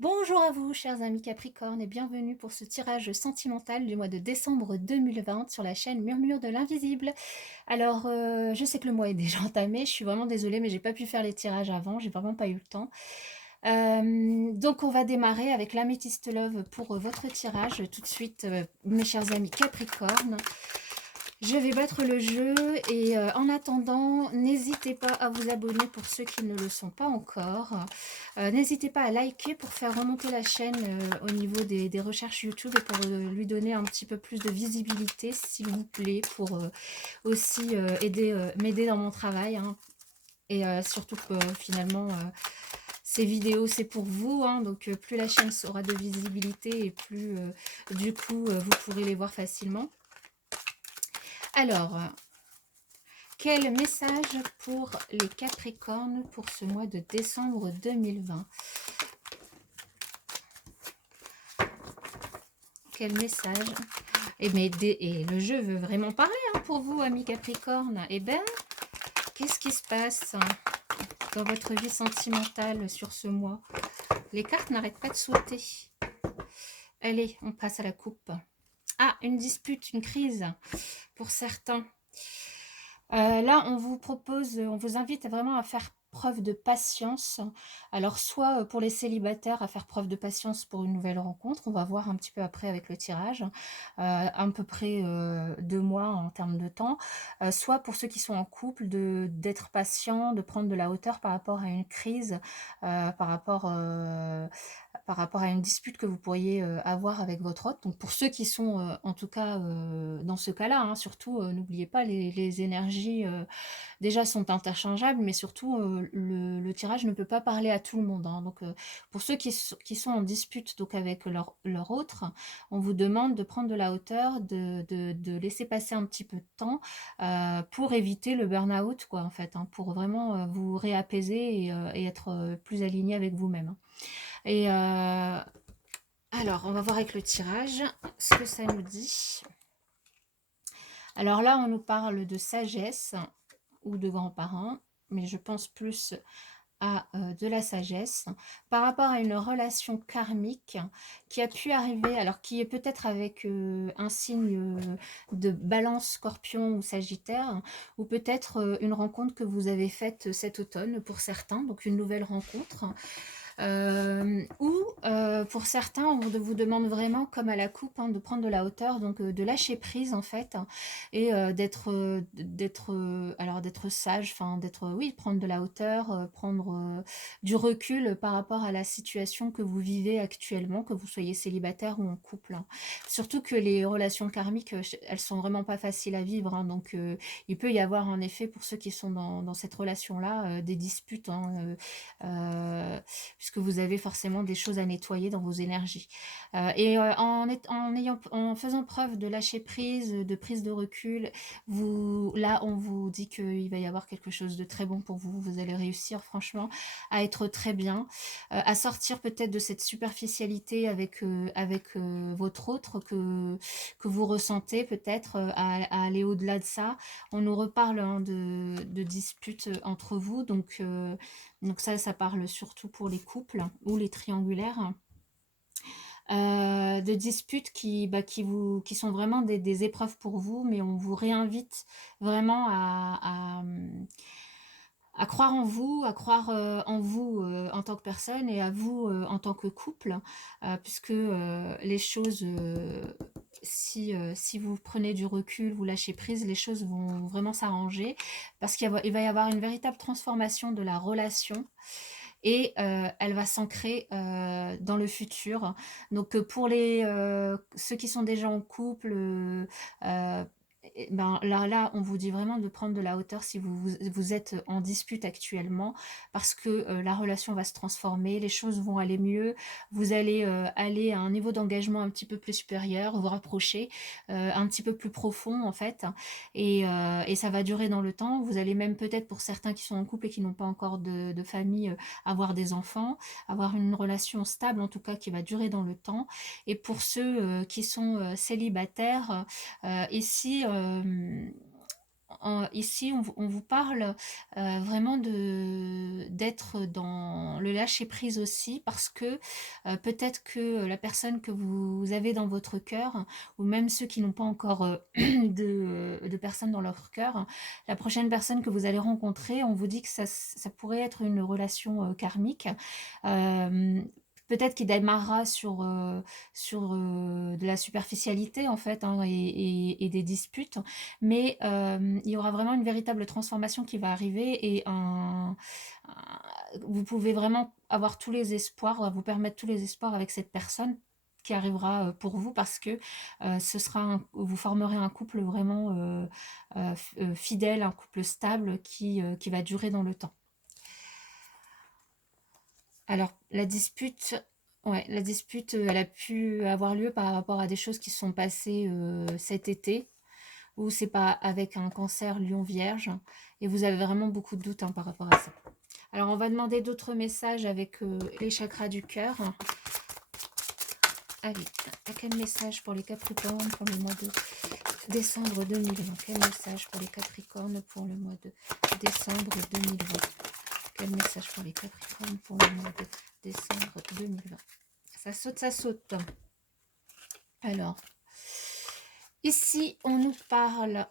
Bonjour à vous, chers amis Capricorne, et bienvenue pour ce tirage sentimental du mois de décembre 2020 sur la chaîne Murmure de l'Invisible. Alors, je sais que le mois est déjà entamé, je suis vraiment désolée, mais j'ai pas pu faire les tirages avant, j'ai vraiment pas eu le temps. Donc, on va démarrer avec l'Améthyste Love pour votre tirage. Tout de suite, mes chers amis Capricorne. Je vais battre le jeu et en attendant, n'hésitez pas à vous abonner pour ceux qui ne le sont pas encore. N'hésitez pas à liker pour faire remonter la chaîne au niveau des recherches YouTube et pour lui donner un petit peu plus de visibilité, s'il vous plaît, pour aussi m'aider dans mon travail. Hein. Et surtout que finalement, ces vidéos, c'est pour vous. Hein, donc plus la chaîne aura de visibilité et plus du coup, vous pourrez les voir facilement. Alors, quel message pour les Capricornes pour ce mois de décembre 2020? Quel message? Et le jeu veut vraiment parler hein, pour vous, amis Capricornes. Eh bien, qu'est-ce qui se passe dans votre vie sentimentale sur ce mois? Les cartes n'arrêtent pas de sauter. Allez, on passe à la coupe. Ah, une dispute, une crise pour certains. Là, on vous invite vraiment à faire preuve de patience. Alors, soit pour les célibataires, à faire preuve de patience pour une nouvelle rencontre. On va voir un petit peu après avec le tirage. À peu près 2 mois en termes de temps. Soit pour ceux qui sont en couple, d'être patient, de prendre de la hauteur par rapport à une crise, par rapport à une dispute que vous pourriez avoir avec votre hôte. Donc pour ceux qui sont en tout cas dans ce cas-là, hein, surtout n'oubliez pas les énergies déjà sont interchangeables, mais surtout le tirage ne peut pas parler à tout le monde. Hein. Donc pour ceux qui sont en dispute donc avec leur autre, on vous demande de prendre de la hauteur, de laisser passer un petit peu de temps pour éviter le burn-out, quoi, en fait, hein, pour vraiment vous réapaiser et être plus aligné avec vous-même. Hein. Et alors, on va voir avec le tirage ce que ça nous dit. Alors là, on nous parle de sagesse ou de grands-parents, mais je pense plus à de la sagesse par rapport à une relation karmique qui a pu arriver, alors qui est peut-être avec un signe de balance, scorpion ou sagittaire, ou peut-être une rencontre que vous avez faite cet automne pour certains, donc une nouvelle rencontre. Ou pour certains, on vous demande vraiment, comme à la coupe, hein, de prendre de la hauteur, donc de lâcher prise en fait, et d'être sage, enfin d'être, oui, prendre de la hauteur, prendre du recul par rapport à la situation que vous vivez actuellement, que vous soyez célibataire ou en couple. Hein. Surtout que les relations karmiques, elles sont vraiment pas faciles à vivre, hein, donc il peut y avoir en effet pour ceux qui sont dans cette relation-là des disputes. Hein, puisque vous avez forcément des choses à nettoyer dans vos énergies. En faisant preuve de lâcher prise, de prise de recul, là, on vous dit qu'il va y avoir quelque chose de très bon pour vous. Vous allez réussir, franchement, à être très bien, à sortir peut-être de cette superficialité avec votre autre que vous ressentez peut-être, à aller au-delà de ça. On nous reparle hein, de disputes entre vous, donc ça parle surtout pour les couples ou les triangulaires. De disputes qui sont vraiment des épreuves pour vous, mais on vous réinvite vraiment à croire en vous, à croire en vous en tant que personne et à vous en tant que couple, puisque les choses, si vous prenez du recul, vous lâchez prise, les choses vont vraiment s'arranger, parce il va y avoir une véritable transformation de la relation et elle va s'ancrer dans le futur. Donc pour ceux qui sont déjà en couple, ben, là, on vous dit vraiment de prendre de la hauteur si vous êtes en dispute actuellement, parce que la relation va se transformer, les choses vont aller mieux, vous allez aller à un niveau d'engagement un petit peu plus supérieur, vous rapprocher, un petit peu plus profond en fait, et ça va durer dans le temps. Vous allez même peut-être, pour certains qui sont en couple et qui n'ont pas encore de famille, avoir des enfants, avoir une relation stable en tout cas qui va durer dans le temps. Et pour ceux qui sont célibataires, ici, ici, on vous parle vraiment d'être dans le lâcher-prise aussi, parce que peut-être que la personne que vous avez dans votre cœur, ou même ceux qui n'ont pas encore de personnes dans leur cœur, la prochaine personne que vous allez rencontrer, on vous dit que ça pourrait être une relation karmique. Euh, Peut-être qu'il démarrera sur de la superficialité en fait, hein, et des disputes, mais il y aura vraiment une véritable transformation qui va arriver, et vous pouvez vraiment avoir tous les espoirs, vous permettre tous les espoirs avec cette personne qui arrivera pour vous, parce que vous formerez un couple vraiment fidèle, un couple stable qui va durer dans le temps. Alors, la dispute, elle a pu avoir lieu par rapport à des choses qui se sont passées cet été, ou c'est pas avec un cancer lion vierge, et vous avez vraiment beaucoup de doutes, hein, par rapport à ça. Alors, on va demander d'autres messages avec les chakras du cœur. Allez, quel message pour les Capricornes pour le mois de décembre 2020? Quel message pour les Capricornes pour le mois de décembre 2020? Quel message pour les Capricornes pour le mois de décembre 2020? Ça saute, ça saute. Alors, ici, on nous parle,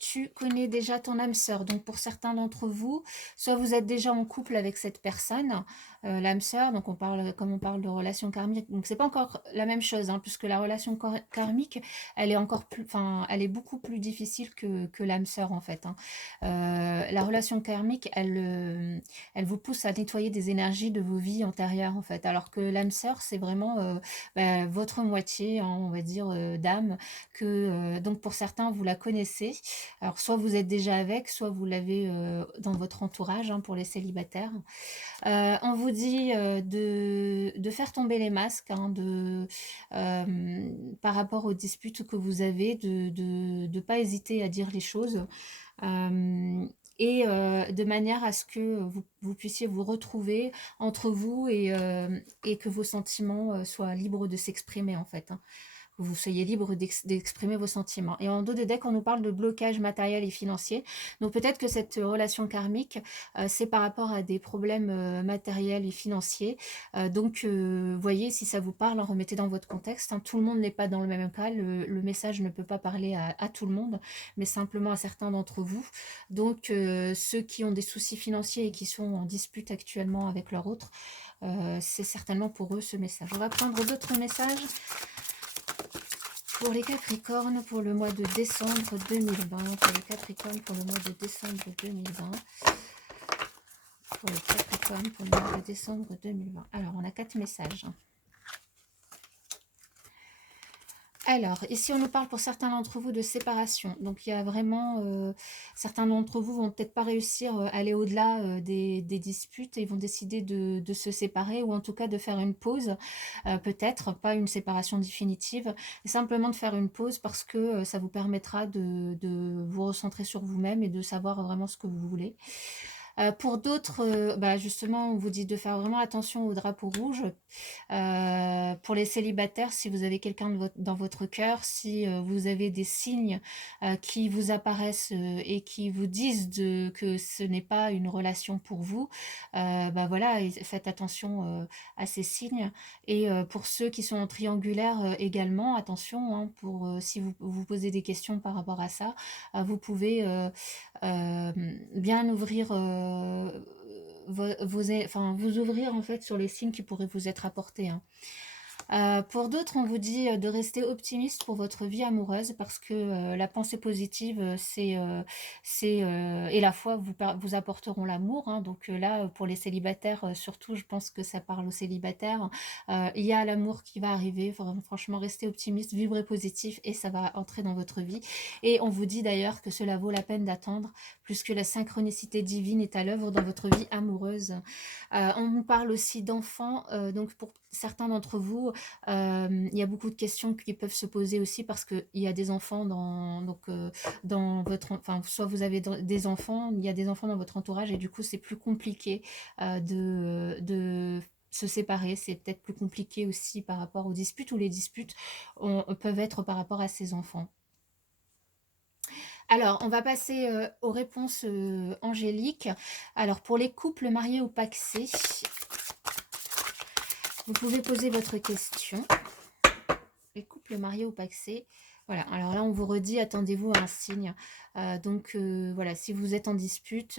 tu connais déjà ton âme sœur. Donc, pour certains d'entre vous, soit vous êtes déjà en couple avec cette personne, l'âme sœur, donc comme on parle de relation karmique, donc c'est pas encore la même chose, hein, puisque la relation karmique, elle est encore plus, enfin, elle est beaucoup plus difficile que l'âme sœur, en fait, hein. La relation karmique, elle vous pousse à nettoyer des énergies de vos vies antérieures, en fait, alors que l'âme sœur, c'est vraiment votre moitié, hein, on va dire, d'âme, donc pour certains, vous la connaissez. Alors, soit vous êtes déjà avec, soit vous l'avez dans votre entourage, hein, pour les célibataires. On vous dit de faire tomber les masques, hein, par rapport aux disputes que vous avez, de ne pas hésiter à dire les choses. Et de manière à ce que vous puissiez vous retrouver entre vous, et que vos sentiments soient libres de s'exprimer, en fait, hein, que vous soyez libre d'exprimer vos sentiments. Et en dos de deck, on nous parle de blocage matériel et financier. Donc peut-être que cette relation karmique, c'est par rapport à des problèmes matériels et financiers. Donc voyez si ça vous parle, en remettez dans votre contexte, hein. Tout le monde n'est pas dans le même cas. Le message ne peut pas parler à tout le monde, mais simplement à certains d'entre vous. Donc ceux qui ont des soucis financiers et qui sont en dispute actuellement avec leur autre, c'est certainement pour eux ce message. On va prendre d'autres messages pour les Capricornes pour le mois de décembre 2020. Pour les Capricornes pour le mois de décembre 2020. Pour les Capricornes pour le mois de décembre 2020. Alors, on a 4 messages. Alors, ici, on nous parle pour certains d'entre vous de séparation. Donc, il y a vraiment... certains d'entre vous vont peut-être pas réussir à aller au-delà des disputes, et ils vont décider de se séparer, ou en tout cas de faire une pause. Peut-être, pas une séparation définitive, mais simplement de faire une pause, parce que ça vous permettra de vous recentrer sur vous-même et de savoir vraiment ce que vous voulez. Pour d'autres, justement, on vous dit de faire vraiment attention au drapeau rouge. Pour les célibataires, si vous avez quelqu'un dans votre cœur, si vous avez des signes qui vous apparaissent et qui vous disent que ce n'est pas une relation pour vous, voilà, faites attention à ces signes. Et pour ceux qui sont en triangulaire également, attention, hein, si vous vous posez des questions par rapport à ça, vous pouvez bien ouvrir vous ouvrir en fait sur les signes qui pourraient vous être apportés, hein. Pour d'autres, on vous dit de rester optimiste pour votre vie amoureuse, parce que la pensée positive, et la foi vous apporteront l'amour, hein. Donc là, pour les célibataires, surtout, je pense que ça parle aux célibataires. Il y a l'amour qui va arriver. Franchement, restez optimiste, vibrez positif, et ça va entrer dans votre vie. Et on vous dit d'ailleurs que cela vaut la peine d'attendre, puisque la synchronicité divine est à l'œuvre dans votre vie amoureuse. On nous parle aussi d'enfants, donc pour certains d'entre vous, il y a beaucoup de questions qui peuvent se poser aussi, parce qu'il y a des enfants dans votre... Enfin, soit vous avez des enfants, il y a des enfants dans votre entourage, et du coup, c'est plus compliqué de se séparer. C'est peut-être plus compliqué aussi par rapport aux disputes, ou les disputes peuvent être par rapport à ces enfants. Alors, on va passer aux réponses angéliques. Alors, pour les couples mariés ou pacsés, vous pouvez poser votre question. Les couples mariés ou pacsés, voilà. Alors là, on vous redit, attendez-vous à un signe. Donc, voilà, si vous êtes en dispute,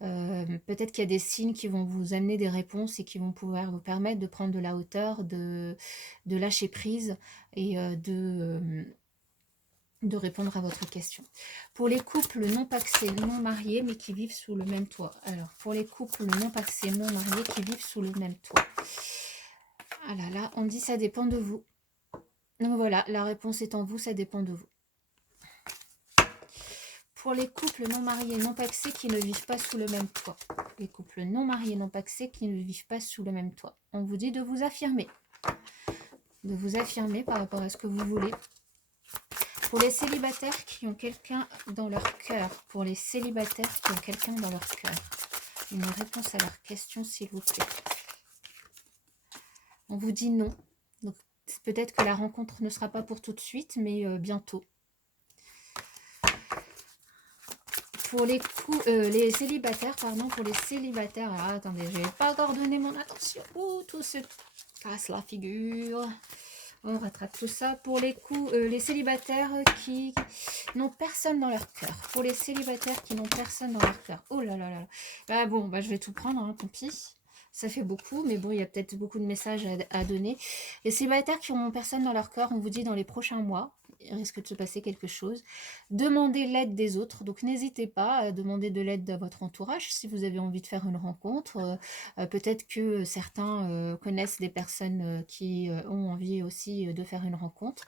peut-être qu'il y a des signes qui vont vous amener des réponses et qui vont pouvoir vous permettre de prendre de la hauteur, de lâcher prise et de répondre à votre question. Pour les couples non pacsés, non mariés, mais qui vivent sous le même toit. Alors, pour les couples non pacsés, non mariés, qui vivent sous le même toit. Ah là là, on dit ça dépend de vous. Donc voilà, la réponse est en vous, ça dépend de vous. Pour les couples non mariés, non pacsés, qui ne vivent pas sous le même toit. Les couples non mariés, non pacsés, qui ne vivent pas sous le même toit. On vous dit de vous affirmer. De vous affirmer par rapport à ce que vous voulez. Pour les célibataires qui ont quelqu'un dans leur cœur, pour les célibataires qui ont quelqu'un dans leur cœur, une réponse à leur question, s'il vous plaît. On vous dit non. Donc peut-être que la rencontre ne sera pas pour tout de suite, mais bientôt. Pour les célibataires, pardon, pour les célibataires, alors attendez, je n'ai pas encore donné mon attention. Ouh, tout se casse la figure. On rattrape tout ça. Pour les célibataires qui n'ont personne dans leur cœur. Pour les célibataires qui n'ont personne dans leur cœur. Oh là là là. Ah bon, bah, je vais tout prendre, hein, tant pis. Ça fait beaucoup, mais bon, il y a peut-être beaucoup de messages à donner. Les célibataires qui n'ont personne dans leur cœur, on vous dit dans les prochains mois, il risque de se passer quelque chose. Demandez l'aide des autres. Donc, n'hésitez pas à demander de l'aide à votre entourage si vous avez envie de faire une rencontre. Peut-être que certains connaissent des personnes qui ont envie aussi de faire une rencontre.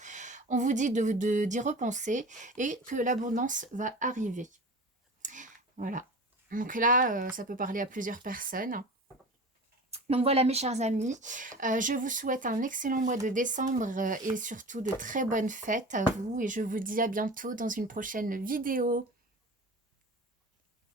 On vous dit d'y repenser et que l'abondance va arriver. Voilà. Donc là, ça peut parler à plusieurs personnes. Donc voilà mes chers amis, je vous souhaite un excellent mois de décembre et surtout de très bonnes fêtes à vous et je vous dis à bientôt dans une prochaine vidéo.